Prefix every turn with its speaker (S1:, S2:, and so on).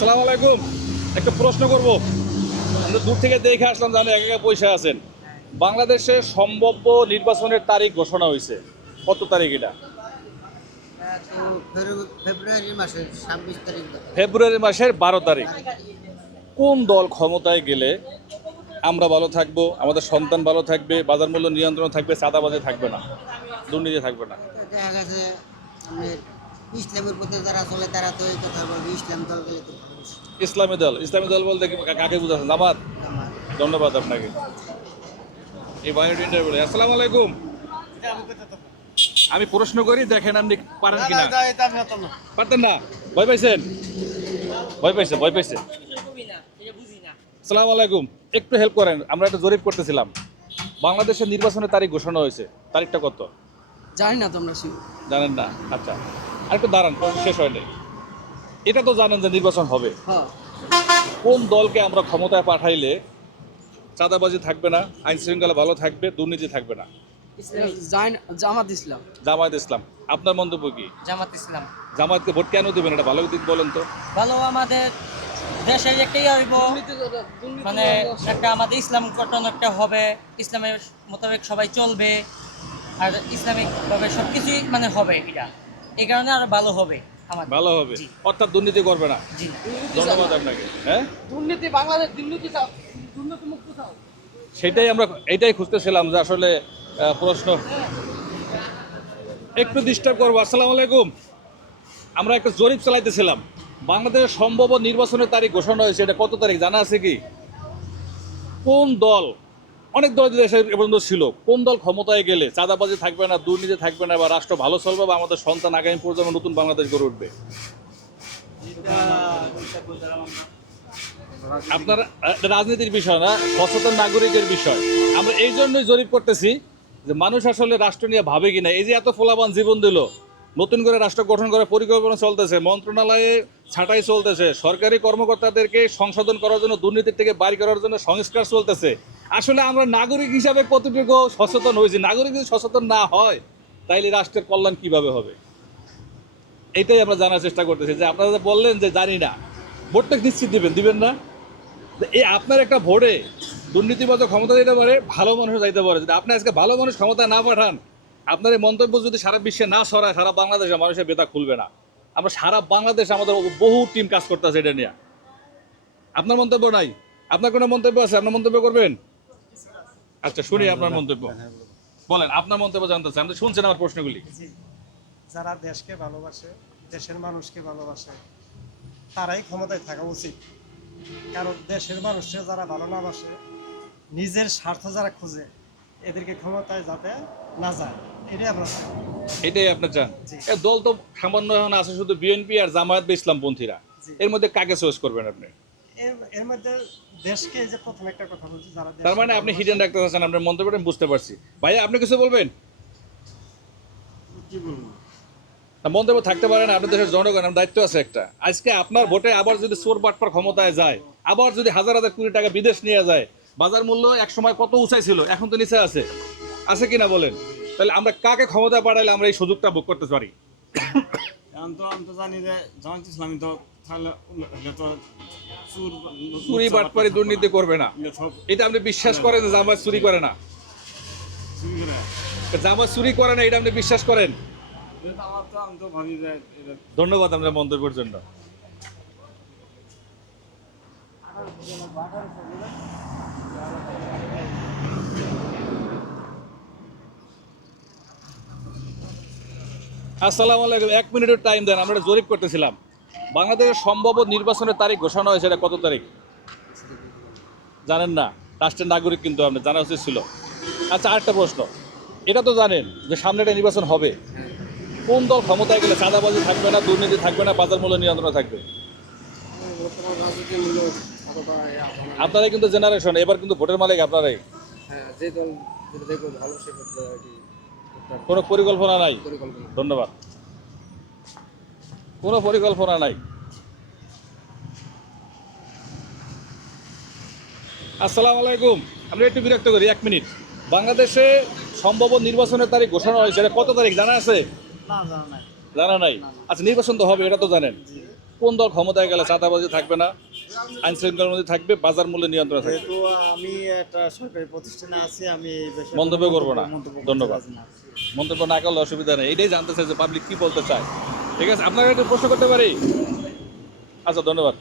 S1: আসসালামু আলাইকুম। একটা প্রশ্ন করব। আমরা দূর থেকে দেখে আসলাম জানি একা একা পয়সা আছেন। বাংলাদেশে সম্ভাব্য নির্বাচনের তারিখ ঘোষণা হয়েছে। কত তারিখ এটা?
S2: ফেব্রুয়ারি মাসের
S1: বারো তারিখ। কোন দল ক্ষমতায় গেলে আমরা ভালো থাকব আমাদের সন্তান ভালো থাকবে বাজার মূল্য নিয়ন্ত্রণ থাকবে চাঁদাবাজি থাকবে না দুর্নীতি থাকবে না?
S2: দেখা গেছে ইসলামের প্রতি যারা চলে তারা তো এই কথা বলবে ইসলাম দল গেলে তো
S1: ইসলামী দল ইসলামী দল বলতে কাকে বুঝাচ্ছেন জামাত? ধন্যবাদ আপনাকে। এই বায়োটি ইন্টারভিউ আসসালামু আলাইকুম। আমি প্রশ্ন করি দেখেন আপনি পারেন কিনা। পারতেন না? ভয় পাইছেন? ভয় পাইছে ভয় পাইছে। আসসালামু আলাইকুম। একটু হেল্প করেন আমরা একটা জরিপ করতেছিলাম। বাংলাদেশের নির্বাচনের তারিখ ঘোষণা হয়েছে। তারিখটা কত?
S3: জানি না তোমরা
S1: জানেন না? আচ্ছা। আর একটু দাঁড়ান শেষ হয়নি এটা তো জানেন যে নির্বাচন হবে।
S3: হ্যাঁ।
S1: কোন দলকে আমরা ক্ষমতায় পাঠাইলে চাঁদাবাজি থাকবে না আইন শৃঙ্খলা ভালো থাকবে দুর্নীতি থাকবে না?
S3: জামাত ইসলাম।
S1: জামায়াত ইসলাম আপনার মন্তব্য কি?
S4: জামাত ইসলাম।
S1: জামায়াতকে ভোট কেন দেবেন? এটা ভালো দিক বলেন তো।
S4: ভালো আমাদের দেশের একটাই হইব মানে একটা আমাদের ইসলাম গঠন একটা হবে ইসলামের মোতাবেক সবাই চলবে আর ইসলামিক ভাবে সবকিছুই মানে হবে এটা। এই কারণে আরও ভালো হবে
S1: ভালো হবে। অর্থাৎ দুর্নীতি করবে না। ধন্যবাদ আপনাকে। হ্যাঁ?
S3: দুর্নীতি বাংলাদেশ দুর্নীতি দুর্নীতি মুক্ত চাও।
S1: সেটাই আমরা এটাই খুঁজতেছিলাম যে আসলে আহ, প্রশ্ন। একটু ডিস্টার্ব করব। আসসালামু আলাইকুম। আমরা একটা জরিপ চালাইতেছিলাম। বাংলাদেশের সম্ভব নির্বাচনের তারিখ ঘোষণা হয়েছে এটা কত তারিখ জানা আছে কি? কোন দল অনেক দল দেশে এ পর্যন্ত ছিল। কোন দল ক্ষমতায় গেলে চাঁদাবাজি থাকবে না, দুর্নীতি থাকবে না বা রাষ্ট্র ভালো চলবে বা আমাদের সন্তান আগামী প্রজন্ম নতুন বাংলাদেশ গড়ে উঠবে? আপনার রাজনীতির বিষয় না, সচেতন নাগরিকের বিষয়। আমরা এই জন্যই জরিপ করতেছি যে মানুষ আসলে রাষ্ট্র নিয়ে ভাবে কিনা। এই যে এত ফোলাবান জীবন দিল, নতুন করে রাষ্ট্র গঠন করে পরিকল্পনা চলতেছে, মন্ত্রণালয়ে ছাঁটাই চলতেছে, সরকারি কর্মকর্তাদেরকে সংশোধন করার জন্য, দুর্নীতির থেকে বাড়ি করার জন্য সংস্কার চলতেছে। আসলে আমরা নাগরিক হিসাবে কতটুকু সচেতন হয়েছি? নাগরিক যদি সচেতন না হয়, তাইলে রাষ্ট্রের কল্যাণ কীভাবে হবে? এটাই আমরা জানার চেষ্টা করতেছি। যে আপনারা বললেন যে জানি না, ভোটটা নিশ্চিত দিবেন দিবেন না? এই আপনার একটা ভোটে দুর্নীতিবাজ ক্ষমতা দিতে পারে, ভালো মানুষ যাইতে পারে। যদি আপনি আজকে ভালো মানুষ ক্ষমতা না পাঠান, আপনার এই মন্তব্য যদি সারা বিশ্বে না সরায় সারা বাংলাদেশে মানুষের বেতা খুলবে না। আমরা সারা বাংলাদেশ আমাদের বহু টিম কাজ করতেছে এটা নিয়ে। আপনার মন্তব্য নাই? আপনার কোনো মন্তব্য আছে? আপনার মন্তব্য করবেন? আচ্ছা শুনি আপনার মন্তব্য। বলেন। আপনার মন্তব্য জানতে চাই। আপনি শুনছেন আমার প্রশ্নগুলি?
S5: যারা দেশকে ভালোবাসে দেশের মানুষকে ভালোবাসে তারাই ক্ষমতায় থাকা উচিত। কারণ দেশের মানুষকে যারা ভালো না বাসে নিজের স্বার্থ যারা খুঁজে এদেরকে ক্ষমতায় যাতে না যায়। এটাই আমরা
S1: এটাই আপনার চান। দল তো সামান্য এখন আছে শুধু বিএনপি আর জামায়াত বা ইসলামপন্থীরা এর মধ্যে কাকে চয়েস করবেন আপনি?
S5: এর মধ্যে দেশকে যে প্রথম একটা কথা বলছি যারা
S1: তার মানে আপনি হিডেন রাখতে চাচ্ছেন আপনার মন্তব্যটা আমি বুঝতে পারছি। ভাইয়া আপনি কিছু বলবেন? না, মন্তব্য থাকতে পারে না আপনার দেশের জনগণ আমার দায়িত্ব আছে একটা। আজকে আপনার ভোটে আবার যদি চোর বাটপার ক্ষমতায় যায় আবার যদি হাজার হাজার কোটি টাকা বিদেশ নিয়ে যায় বাজার মূল্য এক সময় কত উঁচাই ছিল এখন তো নিচে আছে। আছে কিনা বলেন? তাহলে আমরা কাকে ক্ষমতা পাঠাইলে আমরা এই সুযোগটা ভোগ করতে পারি?
S6: এখন তো আমি তো জানি যে জামাত ইসলামী তো তাহলে তো চুর
S1: বাটপারি দুর্নীতি করবে না। এটা আপনি বিশ্বাস করেন জামাত চুরি করে না? জামাত চুরি করে না এটা আপনি বিশ্বাস করেন? ধন্যবাদ আপনার মন্তব্যের জন্য। আসসালামু আলাইকুম এক মিনিটের টাইম দেন আমরা জরিপ করতেছিলাম। বাংলাদেশের সম্ভাব্য নির্বাচনের তারিখ ঘোষণা হয়েছে এটা কত তারিখ? জানেন না। রাষ্ট্রের নাগরিক কিন্তু আপনি জানা উচিত ছিল। আচ্ছা আরেকটা প্রশ্ন। এটা তো জানেন যে সামনে একটা নির্বাচন হবে। কোন দল ক্ষমতায় গেলে চাঁদাবাজি থাকবে না দুর্নীতি থাকবে না বাজার মূল্য নিয়ন্ত্রণ থাকবে? আপনারাই কিন্তু জেনারেশন এবার কিন্তু ভোটের মালিক আপনারাই। কোনো পরিকল্পনা নাই? ধন্যবাদ। কোনো পরিকল্পনা নাই। আসসালামু আলাইকুম। আমরা একটু বিরক্ত করি এক মিনিট। বাংলাদেশে সম্ভব নির্বাচনের তারিখ ঘোষণা হয়েছে এটা কত তারিখ জানা আছে?
S5: জানা নাই।
S1: আচ্ছা নির্বাচন তো হবে এটা তো জানেন। কোন দল ক্ষমতায় গেলে চাঁদাবাজি থাকবে না? আইন শৃঙ্খলার মধ্যে থাকবে বাজার মূল্য নিয়ন্ত্রণ থাকবে।
S7: আমি একটা সরকারি প্রতিষ্ঠানে আছি আমি
S1: মন্তব্য করব না। ধন্যবাদ। মন্তব্য না করলে অসুবিধা নেই। এটাই জানতে চাই যে পাবলিক কি বলতে চায়। ঠিক আছে আপনাকে একটু প্রশ্ন করতে পারি? আচ্ছা ধন্যবাদ।